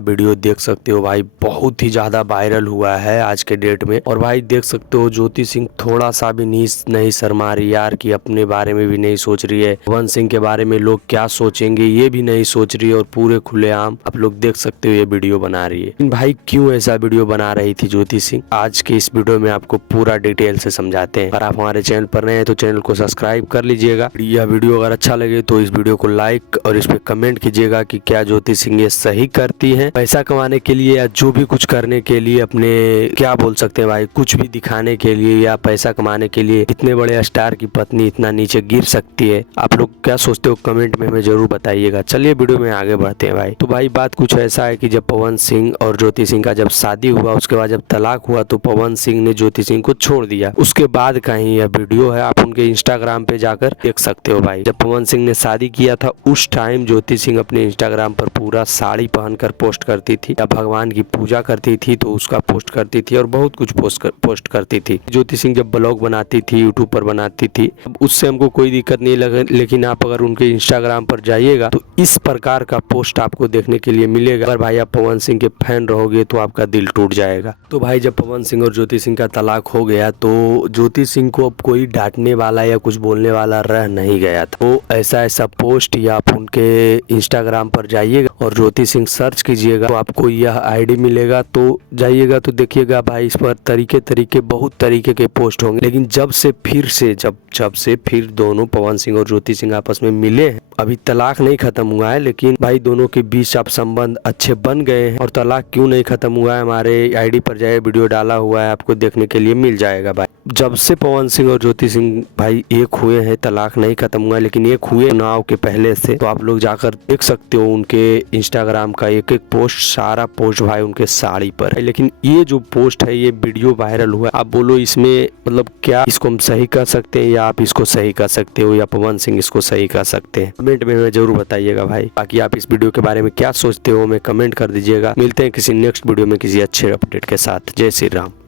Video देख सकते हो भाई, बहुत ही ज्यादा वायरल हुआ है आज के डेट में। और भाई देख सकते हो ज्योति सिंह थोड़ा सा भी नहीं शर्मा रही यार, कि अपने बारे में भी नहीं सोच रही है, पवन सिंह के बारे में लोग क्या सोचेंगे ये भी नहीं सोच रही है, और पूरे खुलेआम आप लोग देख सकते हो ये वीडियो बना रही है। लेकिन भाई क्यों ऐसा वीडियो बना रही थी ज्योति सिंह, आज के इस वीडियो में आपको पूरा डिटेल से समझाते हैं। अगर आप हमारे चैनल पर नए हैं तो चैनल को सब्सक्राइब कर लीजिएगा। यह वीडियो अगर अच्छा लगे तो इस वीडियो को लाइक और इस पे कमेंट कीजिएगा कि क्या ज्योति सिंह ये सही करती है पैसा कमाने के लिए, या जो भी कुछ करने के लिए, अपने क्या बोल सकते हैं भाई, कुछ भी दिखाने के लिए या पैसा कमाने के लिए इतने बड़े स्टार की पत्नी इतना नीचे गिर सकती है। आप लोग क्या सोचते हो कमेंट में हमें जरूर बताइएगा। चलिए वीडियो में आगे बढ़ते हैं भाई। तो भाई बात कुछ ऐसा है कि जब पवन सिंह और ज्योति सिंह का जब शादी हुआ, उसके बाद जब तलाक हुआ तो पवन सिंह ने ज्योति सिंह को छोड़ दिया। उसके बाद का ही यह वीडियो है, आप उनके इंस्टाग्राम पे जाकर देख सकते हो भाई। जब पवन सिंह ने शादी किया था उस टाइम ज्योति सिंह अपने इंस्टाग्राम पर पूरा साड़ी पहनकर पोस्ट करती थी, या भगवान की पूजा करती थी तो उसका पोस्ट करती थी, और बहुत कुछ पोस्ट करती थी। ज्योति सिंह जब ब्लॉग बनाती थी, यूट्यूब पर बनाती थी, उससे हमको कोई दिक्कत नहीं लगे, लेकिन आप अगर उनके इंस्टाग्राम पर जाइएगा तो इस प्रकार का पोस्ट आपको देखने के लिए मिलेगा। अगर भाई आप पवन सिंह के फैन रहोगे तो आपका दिल टूट जाएगा। तो भाई जब पवन सिंह और ज्योति सिंह का तलाक हो गया तो ज्योति सिंह को अब कोई डांटने वाला या कुछ बोलने वाला रह नहीं गया था। तो ऐसा पोस्ट या आप उनके इंस्टाग्राम पर जाइएगा और ज्योति सिंह सर्च कीजिएगा तो आपको यह आईडी मिलेगा। तो जाइएगा तो देखिएगा भाई इस पर तरीके बहुत तरीके के पोस्ट होंगे। लेकिन जब से फिर दोनों पवन सिंह और ज्योति सिंह आपस में मिले हैं, अभी तलाक नहीं खत्म हुआ है, लेकिन भाई दोनों के बीच अब संबंध अच्छे बन गए हैं। और तलाक क्यों नहीं खत्म हुआ है, हमारे आईडी पर जाए वीडियो डाला हुआ है, आपको देखने के लिए मिल जाएगा भाई। जब से पवन सिंह और ज्योति सिंह भाई एक हुए हैं, तलाक नहीं खत्म हुआ है, लेकिन एक हुए चुनाव के पहले से। तो आप लोग जाकर देख सकते हो उनके इंस्टाग्राम का एक पोस्ट, सारा पोस्ट भाई उनके साड़ी पर है। लेकिन ये जो पोस्ट है, ये वीडियो वायरल हुआ है, आप बोलो इसमें मतलब क्या इसको हम सही कर सकते हैं, या आप इसको सही कर सकते हो, या पवन सिंह इसको सही कर सकते हैं? कमेंट में हमें जरूर बताइएगा भाई। बाकी आप इस वीडियो के बारे में क्या सोचते हो हमें कमेंट कर दीजिएगा। मिलते हैं किसी नेक्स्ट वीडियो में किसी अच्छे अपडेट के साथ। जय श्री राम।